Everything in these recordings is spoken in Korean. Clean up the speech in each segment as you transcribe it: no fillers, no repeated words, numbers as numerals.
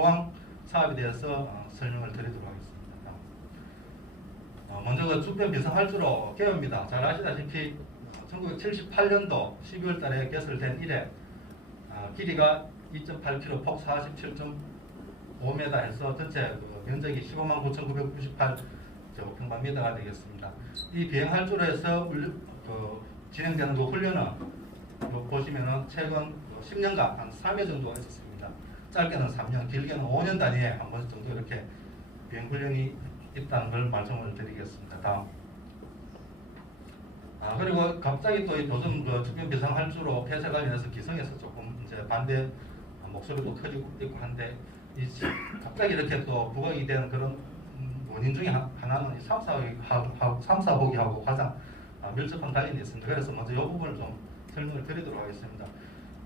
보강 사업에 대해서 설명을 드리도록 하겠습니다. 먼저 그 주변 비상활주로 개요입니다. 잘 아시다시피 1978년도 12월 달에 개설된 이래 길이가 2.8km, 폭 47.5m 해서 전체 그 면적이 15만 9,998제곱평방미터가 되겠습니다. 이 비행활주로에서 진행되는 그 훈련은 보시면은 최근 10년간 한 3회 정도 했었습니다. 짧게는 3년, 길게는 5년 단위에 한 번 정도 이렇게 비행훈련이 있다는 걸 말씀을 드리겠습니다. 다음. 그리고 갑자기 또 요즘 그 주변 비상활주로 폐쇄 관련해서 기성에서 조금 이제 반대 목소리도 터지고 있고 한데 갑자기 이렇게 또 부각이 되는 그런 원인 중에 하나는 3, 4호기하고 가장 밀접한 관련이 있습니다. 그래서 먼저 이 부분을 좀 설명을 드리도록 하겠습니다.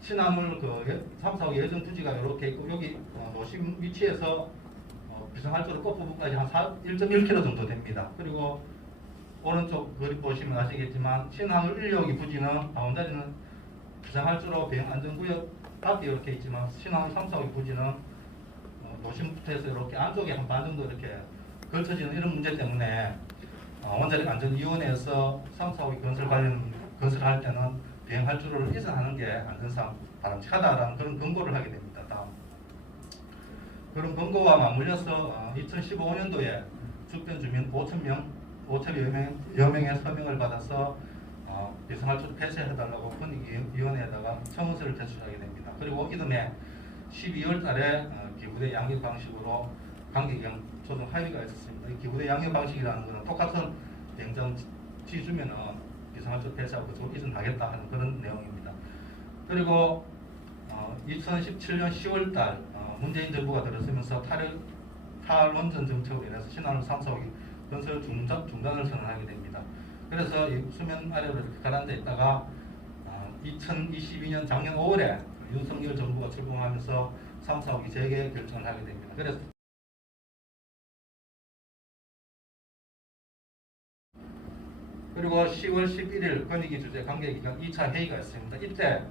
신화물 그 3, 4호기 예전 부지가 이렇게 있고 여기 노심 위치에서 비상활주로 끝부분까지 한 1.1km 정도 됩니다. 그리고 오른쪽 그림 보시면 아시겠지만 신항을 1호기 부지는 바운다리는 비상활주로 비행 안전구역 앞에 이렇게 있지만 신항 3, 4호기 부지는 노심부터 해서 이렇게 안쪽에 한 반 정도 이렇게 걸쳐지는 이런 문제 때문에 원자력 안전위원회에서 3, 4호기 건설할 때는 비행활주로를 이전하는 게 안전상 바람직하다라는 그런 권고를 하게 됩니다. 다음. 그런 권고와 맞물려서 2015년도에 주변 주민 5천여 명의 서명을 받아서 비상활주로 폐쇄해달라고 권익위원회에다가 청원서를 제출하게 됩니다. 오고 이듬해 12월 달에 기부대 양육 방식으로 관계기관 조정 합의가 있었습니다. 이 기부대 양육 방식이라는 것은 똑같은 비행장 지주면은 비상활주로 폐쇄하고 그쪽으로 이전하겠다 하는 그런 내용입니다. 그리고 2017년 10월 달 문재인 정부가 들어서면서 탈원전 정책으로 인해서 신한울 3, 4호기 건설 중단을 선언하게 됩니다. 그래서 이 수면 아래로 이렇게 가라앉아 있다가 2022년 작년 5월에 윤석열 정부가 출범하면서 3, 4호기 재개 결정을 하게 됩니다. 그래서 그리고 10월 11일 권익위 주재 관계기관 2차 회의가 있습니다. 이때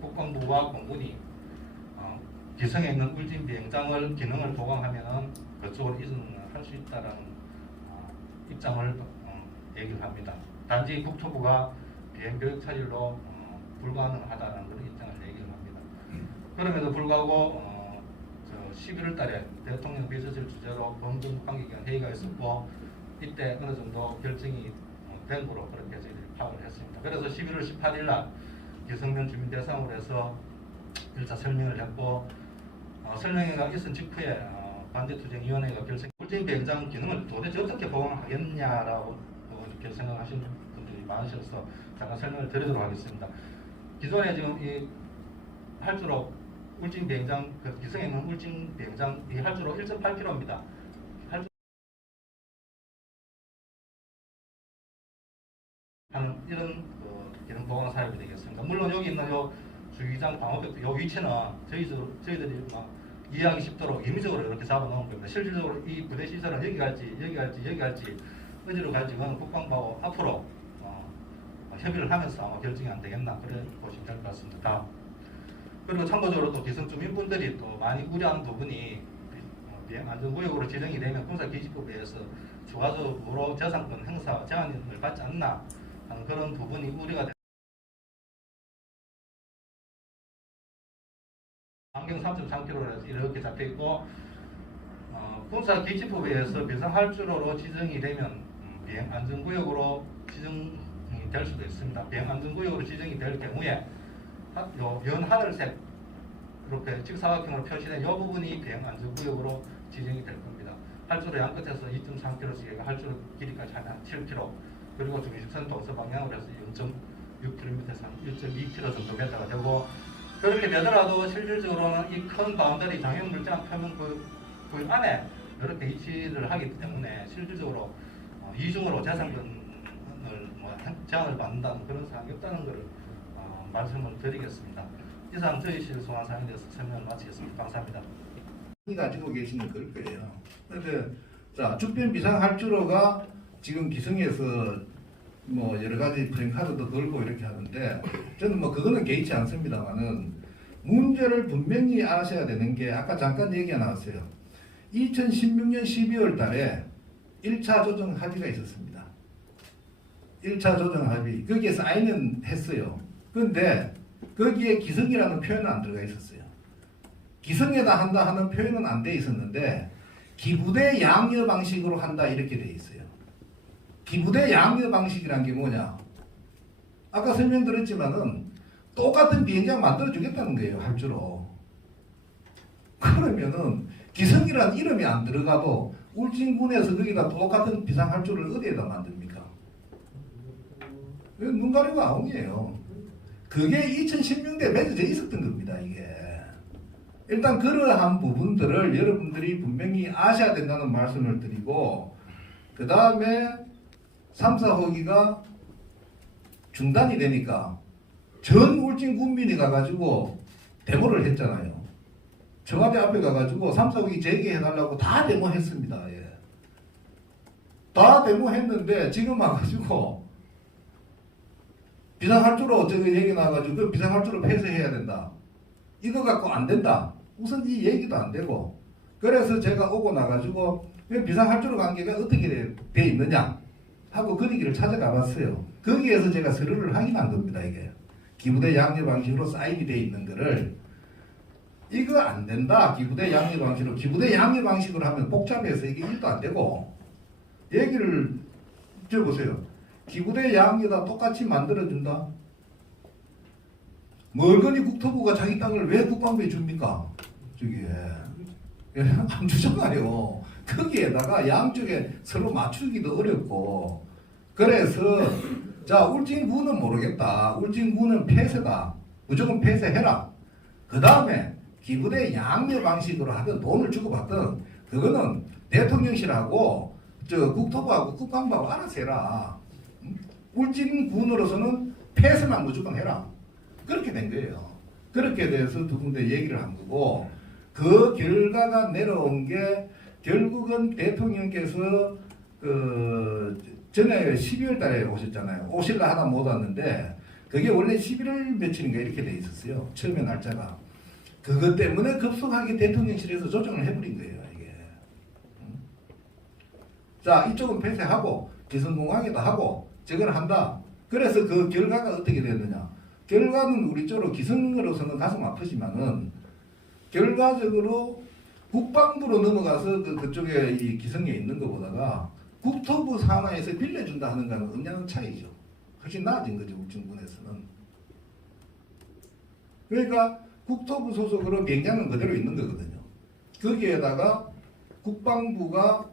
국방부와 공군이 기성에 있는 울진 비행장을 기능을 보강하면 그쪽으로 이전할 수 있다는 입장을 얘기를 합니다. 단지 국토부가 비행교육 차질로 불가능하다는 그런 입장을 얘기를 합니다. 그럼에도 불구하고 11월 달에 대통령 비서실 주재로 범정 관계기관 회의가 있었고 이때 어느 정도 결정이 된 거로 그렇게 저희들이 파악을 했습니다. 그래서 11월 18일 날 기성면 주민 대상으로 해서 1차 설명을 했고 설명회가 있은 직후에 반대투쟁위원회가 결정 울진 비행장 기능을 도대체 어떻게 보강하겠냐라고 이렇게 생각하시는 분들이 많으셔서 잠깐 설명을 드리도록 하겠습니다. 기존에 지금 이 활주로 울진 비행장 그 기성에 있는 울진 비행장 이 활주로 1.8km입니다. 하는 이런 기능 보강 사업이 되겠습니다. 물론 여기 있는 요 주기장 방어벽 요 위치는 저희들이 막 이해하기 쉽도록 임의적으로 이렇게 잡아놓은 겁니다. 실질적으로 이 부대 시설은 여기 갈지 어디로 갈지 그건 국방부하고 앞으로 협의를 하면서 아마 결정이 안 되겠나 그래 보시면 될 것 같습니다. 그리고 참고적으로 또 기성 주민분들이 또 많이 우려한 부분이 비행 안전구역으로 지정이 되면 군사기지법에 의해서 추가적으로 재산권 행사 제한을 받지 않나 하는 그런 부분이 우려가 됩니다. 반경 3.3km에서 이렇게 잡혀 있고 군사기지법에 의해서 비상활주로로 지정이 되면 비행 안전구역으로 지정이 될 수도 있습니다. 비행 안전구역으로 지정이 될 경우에 연 하늘색 이렇게 직사각형으로 표시된 이 부분이 비행 안전구역으로 지정이 될 겁니다. 활주로 양끝에서 2.3km씩 활주로 길이까지 한 7km 그리고 중심선 동서 방향으로 해서 0.6km에서 1.2km 정도 메타가 되고 그렇게 되더라도 실질적으로는 이 큰 바운더리 장애물장 표면 그 안에 이렇게 위치를 하기 때문에 실질적으로 이중으로 재산권을 제한을 받는다는 그런 사항이 없다는 것을 말씀을 드리겠습니다. 이상 저희실 소환 사항에 대해서 설명을 마치겠습니다. 감사합니다. 가지고 계시는 그럴 거예요. 그런데 자 주변 비상활주로가 지금 기성에서 뭐 여러 가지 프랭카드도 걸고 이렇게 하는데 저는 뭐 그거는 개의치 않습니다만은 문제를 분명히 아셔야 되는 게 아까 잠깐 얘기가 나왔어요. 2016년 12월 달에 1차 조정 합의가 있었습니다. 1차 조정 합의. 거기에 사인은 했어요. 그런데 거기에 기성이라는 표현은 안 들어가 있었어요. 기성에다 한다 하는 표현은 안 돼 있었는데 기부대 양여 방식으로 한다 이렇게 돼 있어요. 기부대 양여 방식이란 게 뭐냐? 아까 설명드렸지만은 똑같은 비행장 만들어 주겠다는 거예요. 할주로. 그러면은 기성이라는 이름이 안 들어가도 울진군에서 거기다 똑같은 비상할주를 어디에다 만듭니까? 눈 가리고 아웅이에요. 그게 2016년에 맺어져 있었던 겁니다. 이게. 일단 그러한 부분들을 여러분들이 분명히 아셔야 된다는 말씀을 드리고 그 다음에 3, 4호기가 중단이 되니까 전 울진 군민이 가가지고 데모를 했잖아요. 청와대 앞에 가가지고 3, 4호기 재개해달라고 다 데모했습니다. 예. 다 데모했는데 지금 와가지고 비상할주로 저기 얘기 나와가지고 그 비상할주로 폐쇄해야 된다. 이거 갖고 안 된다. 우선 이 얘기도 안 되고 그래서 제가 오고 나가지고 비상할주로 관계가 어떻게 돼 있느냐 하고 그 얘기를 찾아가 봤어요. 거기에서 제가 서류를 확인한 겁니다. 이게 기부대 양여 방식으로 사인이 돼 있는 거를 이거 안 된다. 기부대 양여 방식으로 기부대 양여 방식으로 하면 복잡해서 이게 일도 안 되고 얘기를 들어보세요. 기부대 양여다 똑같이 만들어준다. 멀거니 국토부가 자기 땅을 왜 국방부에 줍니까? 저기 안 주잖아요. 거기에다가 양쪽에 서로 맞추기도 어렵고 그래서 자 울진군은 모르겠다. 울진군은 폐쇄다. 무조건 폐쇄해라. 그 다음에 기부대 양여 방식으로 하든 돈을 주고 받든 그거는 대통령실하고 저 국토부하고 국방부하고 알아서 해라. 울진군으로서는 폐쇄만 무조건 해라. 그렇게 된 거예요. 그렇게 돼서 두 군데 얘기를 한 거고 그 결과가 내려온 게 결국은 대통령께서 그 전에 12월 달에 오셨잖아요. 오실라 하다 못 왔는데 그게 원래 11월 며칠인가 이렇게 돼 있었어요. 처음에 날짜가. 그것 때문에 급속하게 대통령실에서 조정을 해버린 거예요. 이게. 자 이쪽은 폐쇄하고 기성공항에도 하고 저걸 한다. 그래서 그 결과가 어떻게 됐느냐. 결과는 우리 쪽으로 기성으로서는 가슴 아프지만은 결과적으로 국방부로 넘어가서 그쪽에 이 기성에 있는 것보다가 국토부 산하에서 빌려준다 하는 거는 엄청난 차이죠. 훨씬 나아진 거죠. 울진군에서는. 그러니까 국토부 소속으로 비행장은 그대로 있는 거거든요. 거기에다가 국방부가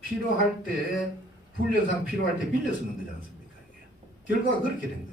필요할 때에 훈련상 필요할 때 빌려 쓰는 거지 않습니까? 이게. 결과가 그렇게 된 거죠.